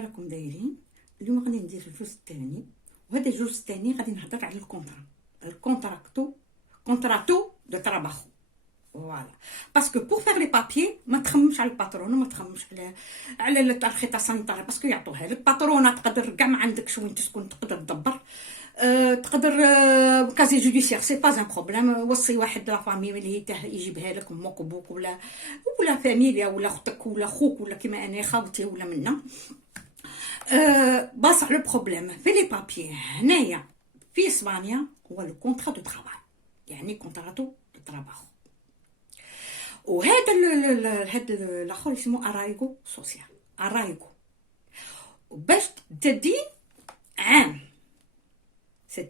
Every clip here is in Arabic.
كي راكم دايرين؟ اليوم غادي ندير الجزء الثاني، وهذا الجزء الثاني غادي نهضر على الكونتراتو دو تراباخو. فوالا باسكو بور فيغ لي بابيي ما تخممش على الباترون وما تخممش على الترخيصه سانيتاريه، باسكو يعطوها لك باترونه، تقدر كاع ما عندكش وين تسكن تقدر تدبر، تقدر كازي جوديسيير سي با ان بروبليم. وصي واحد لا فامي اللي يجيبها لك امك وبوك ولا فاميليا ولا اختك ولا خوك ولا كيما انا خاوتي ولا منا. بصح لو بروبليم في لي بابيي هنايا في اسبانيا هو لو كونطرا دو ترافاي، يعني كونتراتو دو تراباخو. وهذا الاخر اسمه ارايغو سوسيال، ارايغو باش تدي عام. سي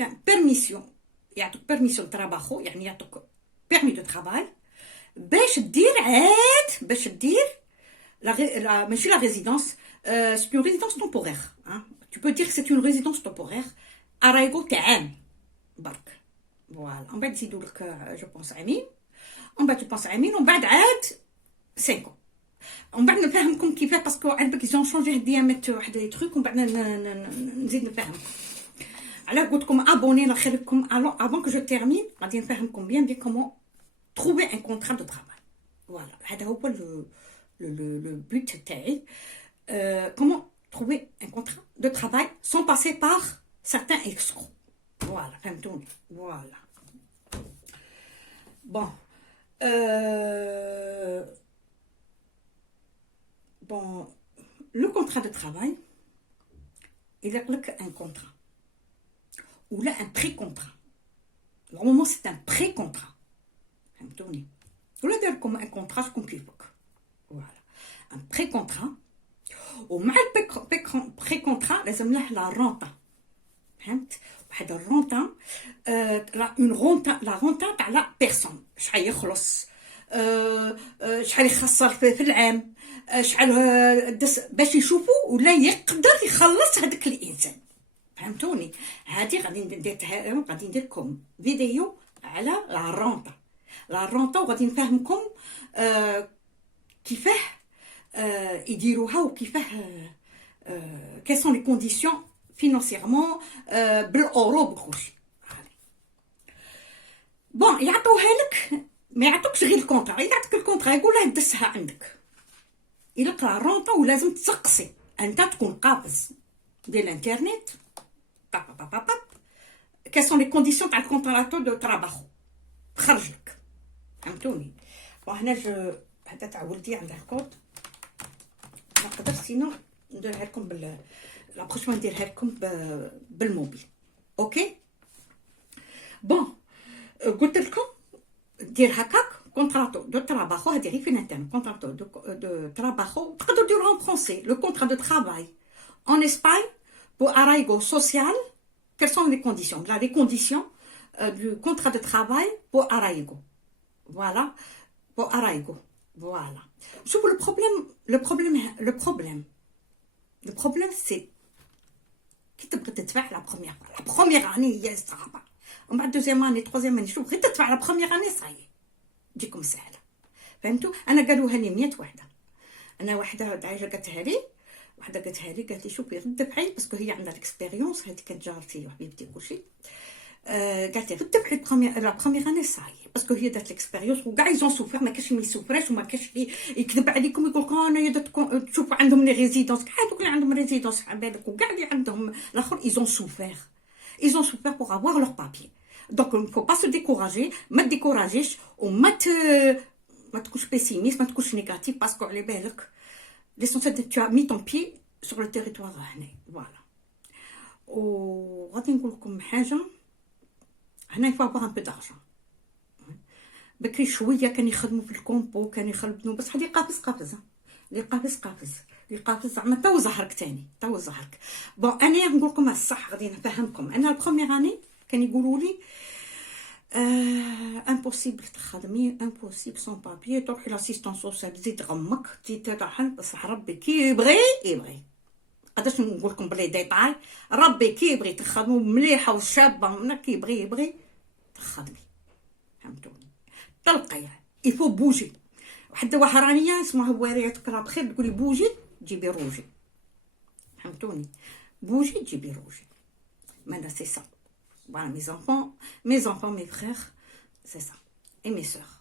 ان بيرميسيون، يعطوك بيرميسيون تراباخو، يعني يعطوك بيرمي دو ترافاي باش دير عاد، باش دير ماشي لا ريزيدونس، سي اون ريزيدونس تومبورير. Tu peux dire que c'est une résidence temporaire. ارايغو تاع عام برك. فوالا من بعد يزيدوا لك جو بونس عامين، ومن بعد تباس عامين، ومن بعد عاد 5 ans. ومن بعد نفهمكم كيفاه، باسكو عندك يزون شونجي الديامتر واحد لي تروك، ومن بعد نزيد نفهمكم. علاه قلت لكم ابوني لخيركم avant que je termine غادي نفهمكم bien comment trouver un contrat de travail. فوالا هذا هو le but تاعي. comment trouver un contrat de travail sans passer par certains escrocs. Voilà, فهمتوني. Voilà. Bon. Bon, le contrat de travail, il y a un contrat ou là un pré-contrat. Normalement, c'est un pré-contrat. Ou là, comme un contrat, je comprends. Voilà, un pré-contrat. Au mal pré-contrat, les hommes là la renta. واحد الرونتا، اون رونتا، لا رونتا تاع لا بيرسون، شحال يخلص، شحال يخسر في العام، شحال باش يشوفوا ولا يقدر يخلص هذاك الانسان. فهمتوني؟ هذه غادي ندير لكم فيديو على لا رونتا، وغادي نفهمكم كيفاه يديروها وكيفاه quelles sont les conditions financièrement بالاورو بكلشي. بون يعطوها لك، ما يعطوكش غير الكونطرا، يعطيك الكونطرا يقول له دسها عندك، يلقى الرونطه ولازم تسقسي انت تكون قابز ديال الانترنت كي سون لي كونديسيون تاع الكونتراتو دو تراباخو تخرج لك. فهمتوني؟ وهنا هذا تاع ولدي عنده الكود، ما قدرت سينو نديرها لكم لا بروش نديرها لكم بالموبيل. اوكي بون قلت لكم دير هكاك كونتراتو دو تراباخو، هذه غير في الانترنت. كونتراتو دو تراباخو تقدروا ديروها ان فرونسي. لو كونترا دو ترافاي en Espagne pour arraigo social, quelles sont les conditions? Là, les conditions du contrat de travail pour arraigo. Voilà, pour arraigo. Voilà. Je vous le problème c'est كي تبغي تدفع لا بروميير اني هي الصعبه، ومن بعد دوزيام اني تروزيام اني شوف غير تدفع لا بروميير اني صاي تجيكم سهله. فهمتوا؟ انا قالوها لي 100 وحده. انا وحده دايره قالتها لي، قالت لي شوفي غير تدفعي باسكو هي عندها الاكسبيريونس، هذه كانت جارتي وحبيبتي كلشي. قالت لي غير تدفعي لا بروميير اني صاي باسكو هي دارت الاكسبيريونس وكاع يزون سوفر، ما كاش ما يسوفراش وما كاش يكذب عليكم يقول لكم انا تشوفوا عندهم لي ريزيدونس، كاع دوك اللي عندهم ريزيدونس على بالك وكاع اللي عندهم الاخر يزون سوفر بور افوار لور بابي. دونك نفو با سو ديكوراجي، ما ديكوراجيش وما ما تكونش بيسيميست، ما تكونش نيجاتيف، باسكو على بالك ليسونسيال تو مي طون بي سور لو تيريتوار هنا. فوالا وغادي نقول لكم حاجه، هنا يفوا افوار ان بو دارجون. بكري شويه كان يخدموا في الكومبو، كان يخدموا بس حد يقافز اللي قافز زعما تو زهرك تاني تو زهرك. بون انا نقول لكم الصح، غادي نفهمكم. انا البروميير اني كان يقولوا لي امبوسيبل تخدمي، امبوسيبل سون بابي، تروحي لاسيستون سوسيال تزيد غمك تزيد تطحن. بصح ربي كي يبغي قداش نقول لكم بلي ديطاي، ربي كي يبغي تخدموا مليحه وشابه منك، كي يبغي تخدمي. فهمتوني؟ تلقي يفو بوجي. واحده وحرانيه اسمها وريه تكرا بخير تقولي بوجي تجيبي روجي. فهمتوني. بوجي تجيبي روجي. Maintenant, c'est ça. Voilà, mes frères, c'est ça. Et mes sœurs.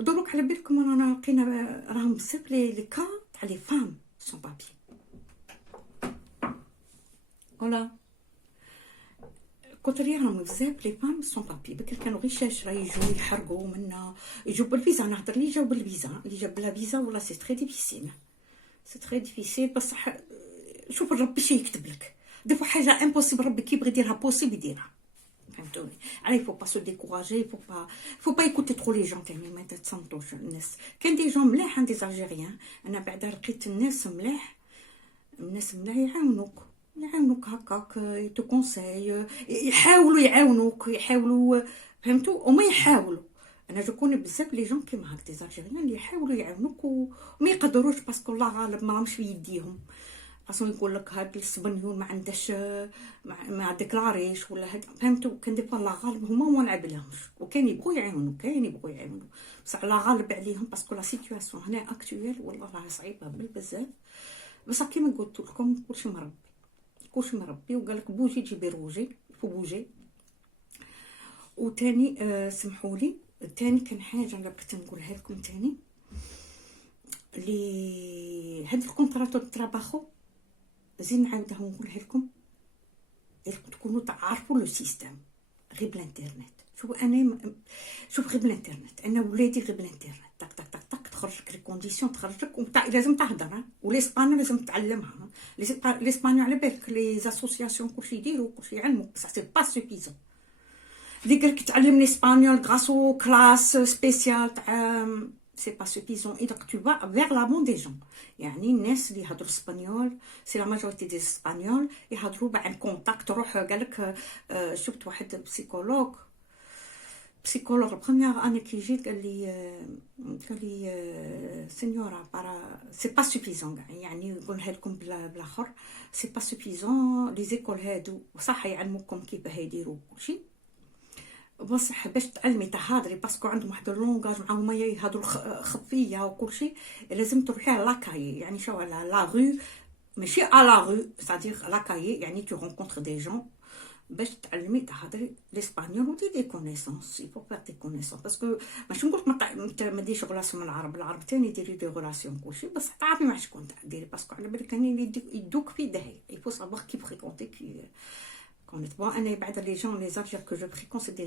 ودوك على بالكم رانا لقينا راهم بزاف لي كا تاع لي فام سون بابي. ولا قلت لي راهم بزاف لي فام سون بابي. بكري كانوا غير شاشره يجوا يحرقوا منا، يجوا بالفيزا. نهضر لي جاو بالفيزا، اللي جاب بلا فيزا ولا سي تري ديفيسيل. سي تري ديفيسيل بصح شوف ربي شي يكتب لك. دفو حاجه امبوسيبل ربي كي يبغي يديرها بوسيبل يديرها. فهمتوني. علاه يفو با سو ديكوراجي، فو با يكوتي ترو لي جون تاني. ما تتصنتوش الناس. كاين دي جون ملاح عندي زالجيريان. انا بعدا لقيت الناس ملاح يعاونوك هكاك، يتو كونساي، يحاولوا فهمتوا وما يحاولوا. انا جو كوني بزاف لي جون كيما هاك دي زالجيريان اللي يحاولوا يعاونوك وما يقدروش باسكو الله غالب ما راهمش في يديهم. خاصهم يقول لك هاد السبنيون ما عندهاش ما ديكلاريش ولا هاد فهمتوا. كان دي فوا الله غالب هما ما نعبلهمش، وكان يبغوا يعاونوا بصح الله غالب عليهم باسكو لا سيتوياسيون هنا اكطويل والله راهي صعيبه بالبزاف. بصح كيما قلت لكم كلشي مربي وقال لك بوجي تجيبي روجي فو بوجي. وتاني سمحولي تاني كان حاجه اللي بغيت نقولها لكم تاني، لي هاد الكونطراتو تراباخو زين نعاودها ونقولها لكم. تكونوا تعرفوا لو سيستيم غير بالانترنت. شوف غير بالانترنت. انا ولادي غير بالانترنت طق طق طق طق تخرجك لي كونديسيون، تخرجك لازم تهضر. والاسبانيول لازم تعلمها. الاسبانيول على بالك لي زاسوسياسيون كلشي يديروا كلشي يعلموا بصح سي با سوفيزون. اللي قالك تعلم الاسبانيول غاسو كلاس سبيسيال تاع سي با سوفيزون. اذا tu vas vers l'avant des gens. يعني الناس اللي يهضروا اسبانيول سي لا ماجوريتي دي اسبانيول يهضروا بعد كونتاكت. روح قالك شفت واحد بسيكولوج البروميير اني كي جيت قال لي سينيورا بارا سي با سوفيزون. يعني نقولها لكم بالاخر سي با سوفيزون. لي زيكول هادو صح يعلموكم كيف يديروا كلشي بصح باش تعلمي تهضري باسكو عندهم واحد اللونغاج معاهم يهضروا خفيه وكلشي. لازم تروحي على لاكاي. يعني شو على لا رue ماشي على لا rue c'est-à-dire لاكاي. يعني tu rencontres des gens باش تعلمي تهضري الاسبانيول ودير دي كونيسونس. يفو فير دي كونيسونس باسكو ماشي نقولك ما ديريش غولاسيون مع العرب تاني ديري دي غولاسيون كلشي بس تعرفي مع شكون ديري باسكو على بالك كاين يدوك في داهيه. يفو سافوار كي فريكونتي كي Honnêtement, les gens, les Algériens que je fréquente, c'est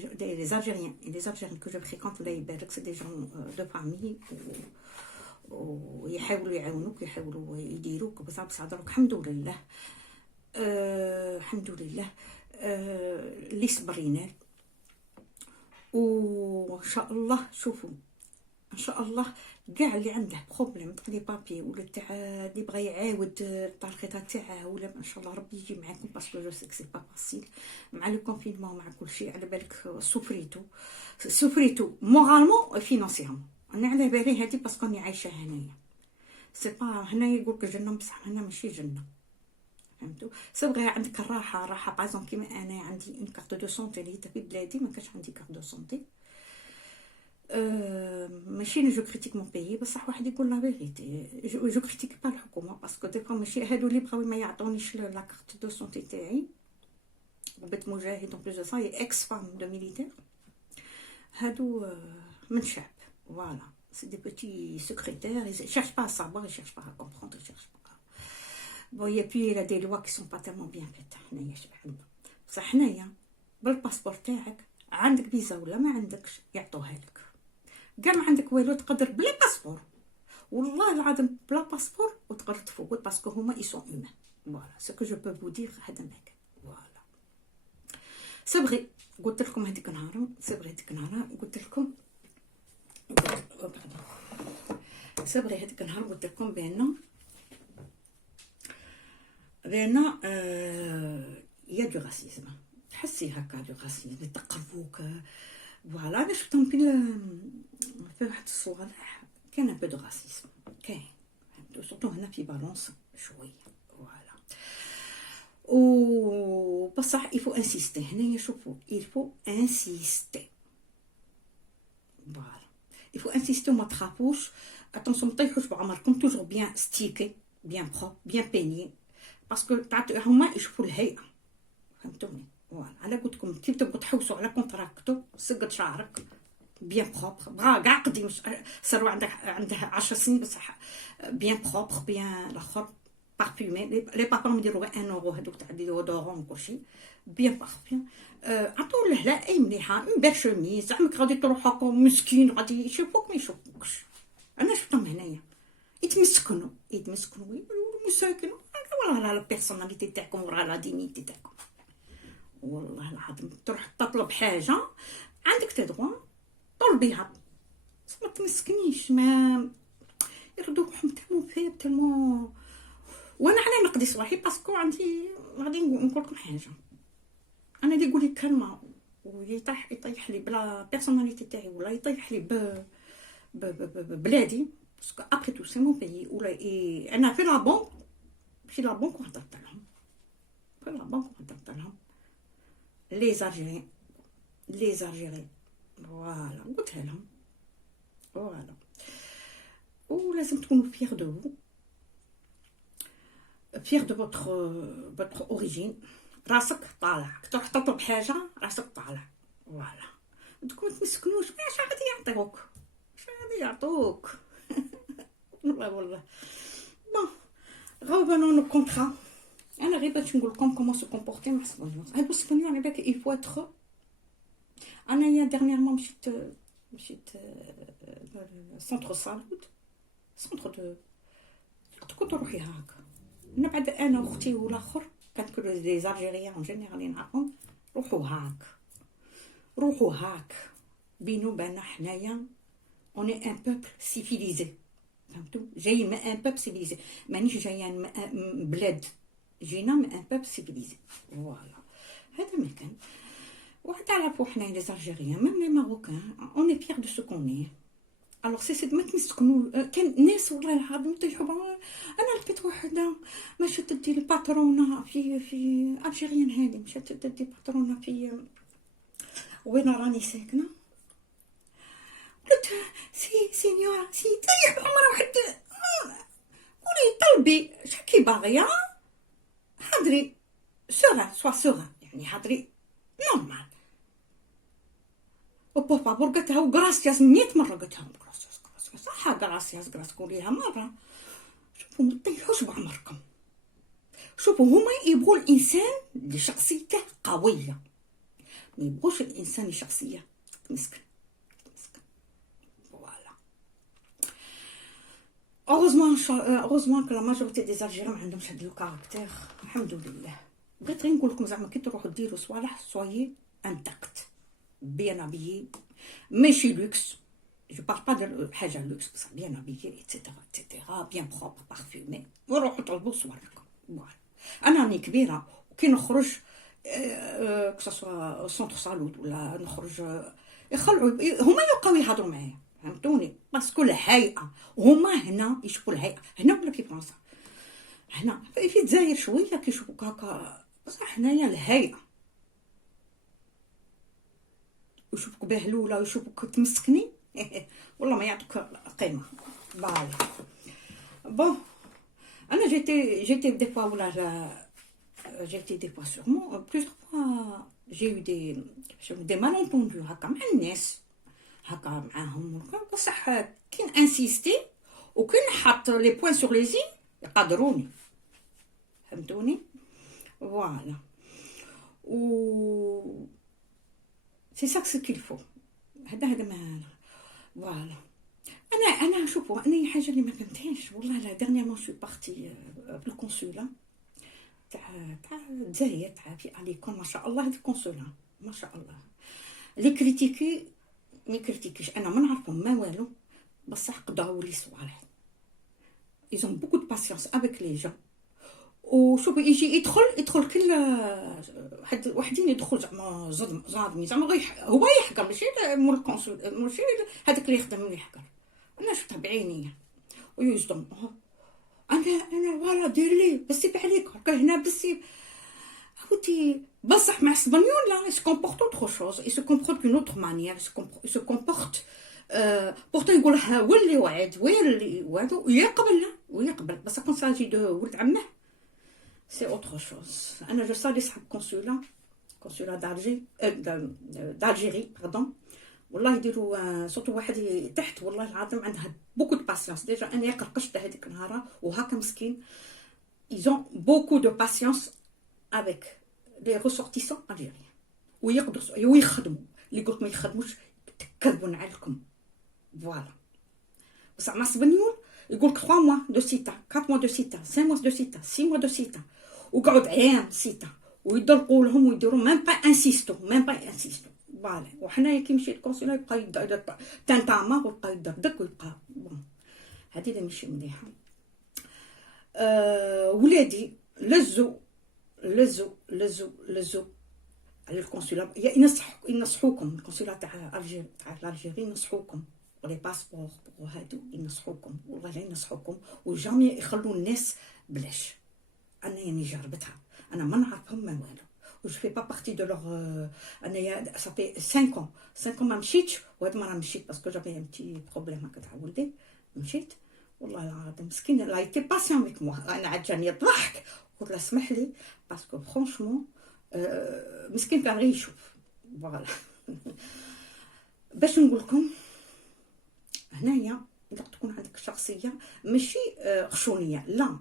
les Algériens. Et les Algériens que je fréquente, c'est des gens de famille. ويحاولوا يعاونوك يحاولوا يديروك بصح هضروك الحمد لله. الحمد لله اللي صبرينا. وان شاء الله شوفوا ان شاء الله كاع اللي عنده بروبليم تاع لي بابي ولا تاع اللي بغى يعاود الترخيصه تاعه ولا ان شاء الله ربي يجي معاكم باسكو جو سي سي با فاسيل مع لو كونفينمون مع كل شيء. على بالك سوفريتو مورالمون فينانسيامون. انا على بالي هذه باسكو راني عايشه هنايا. سي با هنا يقولك جنه بصح هنا ماشي جنه. فهمتوا. صبغي عندك الراحه باغ كيما انا عندي اون كارت دو سونتي اللي في بلادي ما كانش عندي كارت دو سونتي. ماشي جو كريتيك مون بيي بصح واحد يقول لا فيغيتي. جو كريتيك با الحكومه باسكو دي فوا ماشي هادو اللي بغاو ما يعطونيش لا كارت دو سونتي تاعي. بنت مجاهد اون بلوس صاي اكس فام دو ميليتير. هادو من شعب فوالا سي دي بوتي سكريتير. ils cherchent pas à savoir, ils cherchent pas à comprendre, ils cherchent pas. Bon, et puis il y a des lois qui sont pas tellement bien faites. حنايا شعبنا بصح حنايا بالباسبور تاعك عندك فيزا ولا ما عندكش يعطوها لك. كاع ما عندك والو تقدر بلا باسبور والله العظيم بلا باسبور وتقدر تفوت باسكو هما يسون اومان. فوالا سو كو جو بو فو دير هذا ماك. فوالا سي فغي قلت لكم هذيك النهار قلت لكم بان يا دو راسيزم. تحسي هكا دو راسيزم يتقربوك. فوالا انا شفتهم في واحد الصوالح كان بو دو راسيزم كاين سورتو هنا في بالونس شويه. فوالا و بصح يفو انسيستي هنايا. شوفوا يفو انسيستي. فوالا يفو انسيستي وما تخافوش. اتونسون ما تطيحوش بعمركم. توجور بيان ستيكي بيان بروب بيان بيني باسكو هما يشوفوا الهيئه، فهمتوني؟ فوالا على قلت لكم كي تبغوا تحوسوا على كونتراكتو سقط شعرك بيان بروبر، بغا كاع قديم سروا عنده 10 سنين بصح بيان بروبر بيان الاخر بارفيمي. لي بابا يديروا غير 1 اورو هذوك تاع ديودورون وكلشي بيان بارفيم. عطوا له لا اي مليحه اون بير شوميز، زعما غادي تروح هكا مسكين غادي يشوفوك ما يشوفوكش. انا شفتهم هنايا يتمسكنوا يقولوا مساكن، والله لا بيرسوناليتي تاعكم وراه لا دينيتي تاعكم. والله العظيم تروح تطلب حاجه عندك تدغوا طلبيها، ما تمسكنيش، ما يردوا روحهم تالمو فيب تالمو. وانا على نقدي صلاحي باسكو عندي غادي نقول لكم حاجه، انا اللي يقول لي كلمه ويطيح لي بلا بيرسوناليتي تاعي ولا يطيح لي بلادي، باسكو ابري تو سي مون بيي. ولا انا في لابونك وهضرت لهم، لي زارجيريان فوالا قلتها لهم فوالا. ولازم تكونوا فيغ دو فو، فيغ دو فوتر اوريجين. راسك طالع، تروح تطلب حاجه راسك طالع فوالا. تكون تمسكنوش واش غادي يعطوك والله. بون غوبانو نو كونطرا. انا غير باش نقول لكم كومون سو كومبورتي مع السبانيول. هادو السبانيول على بالك il faut être. انا يا ديرنييرمون مشيت سونتر صالود، سونتر دو كنت تروحي هاك. نبعد انا واختي والاخر كانت لي زالجيريان اون جينيرال نعرفهم، روحوا هاك بينو بينا حنايا اوني ان بوبل سيفيليزي، فهمتوا؟ جايين من ان بوبل سيفيليزي، مانيش جايين من بلاد، جينا من ان بوبل سيفيليزي فوالا. هذا ما كان وتعرفوا حنايا لي زالجيريان ميم لي ماروكان اوني فيغ دو سو كوني. الوغ سي ما تمسكنوا. كان ناس والله العظيم يطيحوا. انا لقيت وحده مشات تدي الباترونه في الجيريان، هذه مشات تدي باترونه في وين راني ساكنه. قلت سينيورا طيح عمره واحد، قولي طلبي شكي باغيه، حضري سورا يعني حضري نورمال. وبور فابور قلتها وغراسياس 100 مره قلتها غراسياس صح غراسياس قوليها مره. شوفوا ما تطيحوش بعمركم، شوفوا هما يبغوا الانسان اللي شخصيته قويه، ما يبغوش الانسان اللي شخصيه مسكن فوالا. اوغوزمون كو لا ماجورتي دي زالجيريان ما عندهمش هاد لو كاركتير، الحمد لله. بغيت غير نقول لكم زعما كي تروحوا ديروا صوالح سويي انتاكت bien habillé, ماشي لوكس. je parle pas de حاجه لوكس بس bien habillé etc bien propre parfumé. وروحوا طلبوا صوالحكم فوالا. انا راني كبيره وكي نخرج كسوا سونتر صالود ولا نخرج يخلعوا هما يبقاو يهضروا معايا، فهمتوني؟ باسكو الهيئه هما هنا يشوفوا الهيئه هنا ولا في فرنسا. هنا في الجزائر شويه كيشوفوك هكا، بصح هنايا الهيئه ويشوفوك بهلوله ويشوفوك تمسكني والله ما يعطوك قيمه باي. بون انا جيتي دي فوا ولا جيتي دي فوا سورمون بليزيور فوا جي يو دي مالونتوندو هكا مع الناس هكا معاهم، بصح كي انسيستي وكي نحط لي بوين سور لي زي يقدروني، فهمتوني؟ فوالا. و سي سا سو كيل فو. هذا ما فوالا. انا شوفوا انا حاجه اللي ما فهمتهاش والله. لا ديرنييرمون شو بارتي بالكونسولا تاع الجزائر تاع في عليكم ما شاء الله. هذه الكونسولا ما شاء الله لي كريتيكي ما كريتيكيش، انا ما نعرفهم ما والو، بصح قداو لي صوالح. ils ont beaucoup de patience avec les gens. وشوف يجي يدخل كل وحدين يدخل زعما زادني زعما هو يحكر ماشي مول الكونسول ماشي هذاك اللي يخدم اللي يحكر. انا شفتها بعينيا ويصدم انا فوالا دير لي بسيب عليك هكا هنا بسيب عاودي. بصح مع الاسبانيول لا ils se comportent autre chose, ils se comportent d'une autre manière, ils se comportent pourtant يقول ها ولي وعد ويلي وهذا ويقبل بس كون ساجي دو ولد عمه سي اوتر شوز. انا جو صالي صحاب كونسولا دالجيري باردون، والله يديروا سورتو واحد تحت والله العظيم عندها بوكو دو باسيونس. ديجا انا قرقشت هذيك النهار وهكا مسكين. ايزون بوكو دو باسيونس افيك لي ريسورتيسون الجيريان ويقدروا ويخدموا. اللي قلت ما يخدموش تكذبون عليكم. فوالا بصح مع سبنيول يقولك 3 موا دو سيتا، 4 موا دو سيتا، 5 موا دو سيتا، 6 موا دو سيتا، وقعد عام سيتا ويدرقوا لهم ويديروا ميم با انسيستو. فوالا وحنايا كي مشيت كونسولا يبقى يدير تنتاما ويبقى يدردك ويبقى بون. هذه اللي ماشي مليحه. ولادي لزوا على الكونسولا. ينصحوكم الكونسولا تاع الجيري ينصحوكم، ولي باسبور وهادو ينصحوكم، والله لا ينصحوكم وجامي يخلوا الناس بلاش. انا يعني جربتها، انا ما نعرفهم ما والو و جو في با بارتي دو لوغ. انايا صافي 5 ans ما مشيتش، وهاد المره مشيت باسكو جافي ان بتي بروبليم هكا تاع ولدي. مشيت والله العظيم مسكين لا ايتي باسيون افيك موا. انا عاد جاني الضحك قلت له اسمح لي باسكو فرونشمون مسكين كان غير يشوف. فوالا باش نقول لكم هنايا اذا تكون عندك شخصيه ماشي خشونيه، لا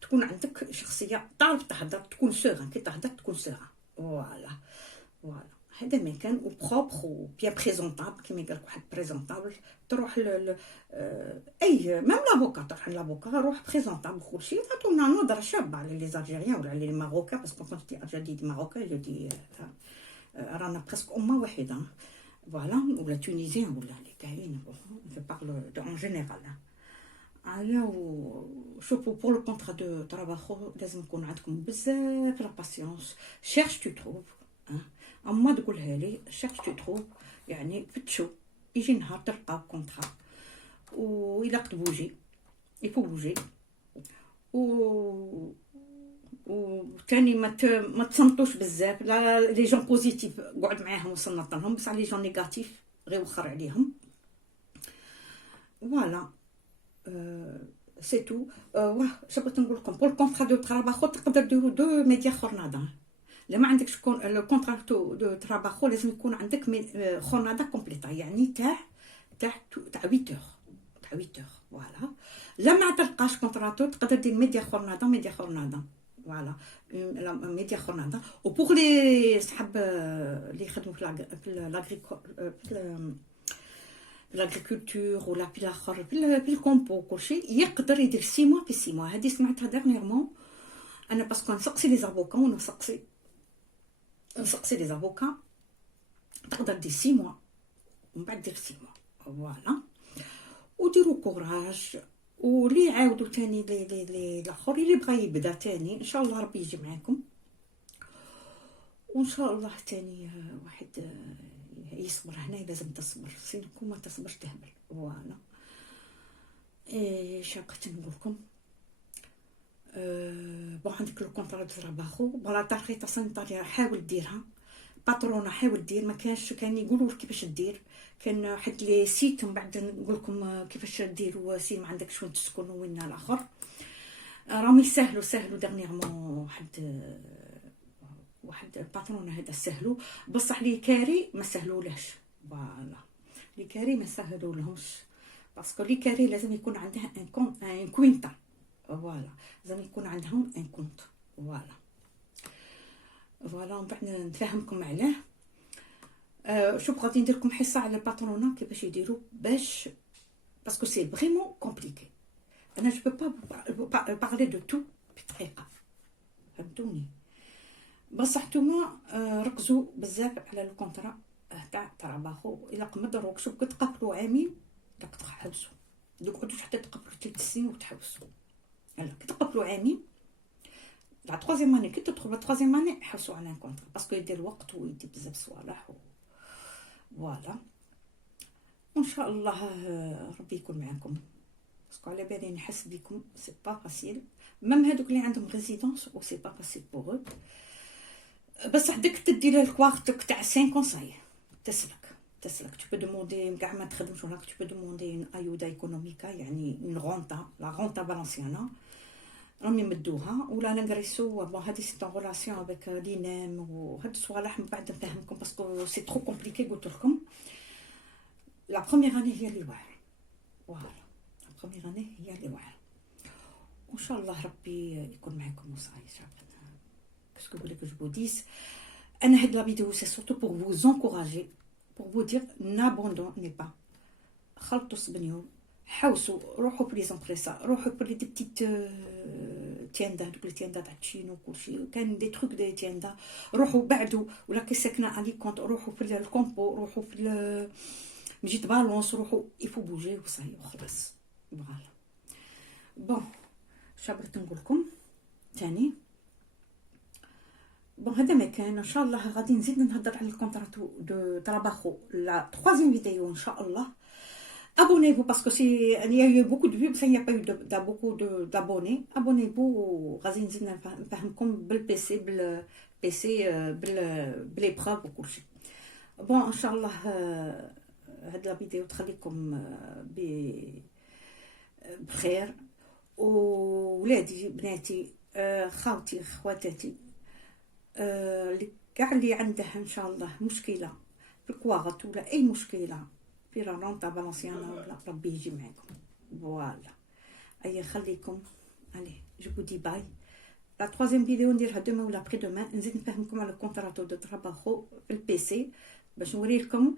تكون عندك شخصيه تعرف تهضر، تكون سوغان كي تهضر تكون سوغان. فوالا هذا ما كان وبروبر وبيان بريزونطابل كيما يقولك واحد بريزونطابل. تروح اي ميم لافوكا، تروح لافوكا روح بريزونطابل كلشي. تعطونا نظره شابه على لي زالجيريان ولا على لي ماروكا باسكو كنت جدي ماروكا جدي رانا برسك امه واحده. فوالا ولا تونيزيان ولا اللي كاين. جو بارل اون جينيرال. شوفوا بور لو كونطرا دو تراباخو لازم يكون عندكم بزاف لا باسيونس. شيرش تو تروف اما تقولها لي شيرش تو تروف يعني فتشو يجي نهار تلقاو كونطرا وإلا قد بوجي يفو بوجي وثاني ما تصنطوش بزاف. لا لي جون بوزيتيف قعد معاهم وصنط لهم، بصح لي جون نيجاتيف غير وخر عليهم. فوالا سي تو. واش بغيت نقول لكم بور الكونطرا دو تراباخو تقدر ديروا 2 ميديا خورنادا. لا ما عندكش لو كونطرا دو تراباخو لازم يكون عندك خورنادا كومبليتا يعني تاع 8 اور. فوالا لا ما تلقاش كونطراتو تقدر دير ميديا خورنادا. فوالا ميديا خورنادا. وبوغ لي صحاب اللي يخدموا في لاغريكولتور ولا في الاخر في الكومبو كلشي يقدر يدير 6 موا في 6 موا. هذه سمعتها ديرنييرمون انا باسكو نسقسي لي زافوكا ونسقسي لي زافوكا تقدر دير 6 موا ومن بعد دير 6 موا. فوالا وديروا كوراج. ولي يعاودوا تاني لي الاخر اللي بغى يبدا تاني ان شاء الله ربي يجي معاكم وان شاء الله تاني واحد يصبر. هنا لازم تصبر، سينكم ما تصبرش تهبل. فوالا شاقت نقول لكم بون عندك لو كونطرا دو تراباخو بلا تارخيطه سانيتاريا حاول ديرها. باترونا حاول دير. ما كانش كان يقولوا كيفاش دير، كان واحد لي سيت من بعد نقول لكم كيفاش ديروا سي ما عندكش وين تسكنوا وين الاخر. راهم يسهلوا ديرنييرمون واحد الباترون هذا سهلوا، بصح لي كاري ما سهلولهش. فوالا لي كاري ما سهلولهمش باسكو لي كاري لازم يكون عندها ان كونت ان كوينتا. فوالا لازم يكون عندهم ان كونت. فوالا من بعد نفهمكم علاه. شوف غادي ندير لكم حصه على الباترونا كيفاش يديروا باش باسكو سي فريمون كومبليكي. انا جو با بارلي دو تو بطريقه فهمتوني. بصح نتوما ركزوا بزاف على الكونطرا تاع تراباخو. الا قمدروك شوف كتقبلوا عامين داك تحبسوا، تقعدوا حتى تقبلوا 3 سنين وتحبسوا. يلا كتقبلوا عامين لا تروازيام اني كي تدخل لا تروازيام اني حبسوا على الكونطرا باسكو يدير وقت ويدي بزاف صوالح. فوالا وان شاء الله ربي يكون معكم باسكو على بالي نحس بكم سي با فاسيل. ميم هادوك اللي عندهم ريزيدونس و سي با فاسيل بوغ او. بس حدك تدي له الكوارتك تاع 5 كونساي تسلك tu peux demander كاع ما تخدمش وراك tu peux demander une ayuda economica يعني une renta la renta valenciana راهم يمدوها ولا نغرسو بون هادي سي طون ريلاسيون افيك لينام وهاد الصوالح من بعد نفهمكم باسكو سي ترو كومبليكي قلت لكم. لا بروميير اني هي اللي واعره، فوالا لا بروميير اني هي اللي واعره، وان شاء الله ربي يكون معكم وصاي شابه. كسكو نقول لك جو ديس انا هاد لا فيديو سي سورتو بور فوز انكوراجي، بور فو دير نابوندوني با، خلطوا السبنيول، حوسوا، روحوا بلي زامبريسا، روحوا بلي دي بتيت تيندا، دوك لي تيندا تاع تشينو كلشي كان دي تروك دي تيندا، روحوا بعدوا ولا كي ساكنه علي كونت روحوا في الكومبو، روحوا في مجيت بالونس، روحوا يفو بوجي وصاي وخلاص فوالا. بون شابرت نقول لكم ثاني بون هذا ما كان، ان شاء الله غادي نزيد نهضر على الكونتراتو دو تراباخو لا troisième فيديو ان شاء الله. Abonnez-vous parce que il y a eu beaucoup de vues, il n'y a pas eu beaucoup d'abonnés. Abonnez-vous, غادي نزيد نفهمكم بالبيسي بالإبراج وكل شيء. بون ان شاء الله هاد لا فيديو تخليكم بخير، وولادي بناتي خاوتي خواتاتي كاع اللي عنده ان شاء الله مشكله في الكواغط ولا اي مشكله في رالون تاع فالنسيانا ولا ربي يجي معكم فوالا. اي خليكم الي جو بو دي باي. لا troisième فيديو نديرها دوما ولا بري دوما، نزيد نفهمكم على الكونتراتو دو تراباخو في البيسي باش نوريلكم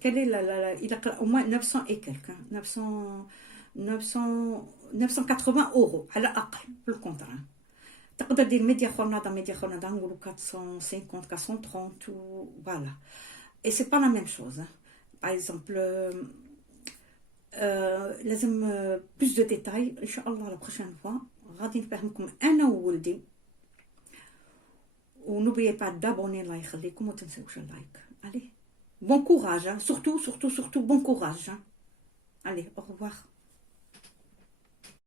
كال الى او موان 900 اي كالك 980 اورو على الاقل في الكونترا. تقدر دير ميديا خورنادا نقولوا 450 430 فوالا. اي سي با لا ميم شوز. Par exemple, لازم plus de détails ان شاء الله. la prochaine fois غادي نفهمكم انا وولدي. ونوبيي با دابوني الله يخليكم وتنساوش اللايك. allez bon courage hein. surtout bon courage hein. allez au revoir.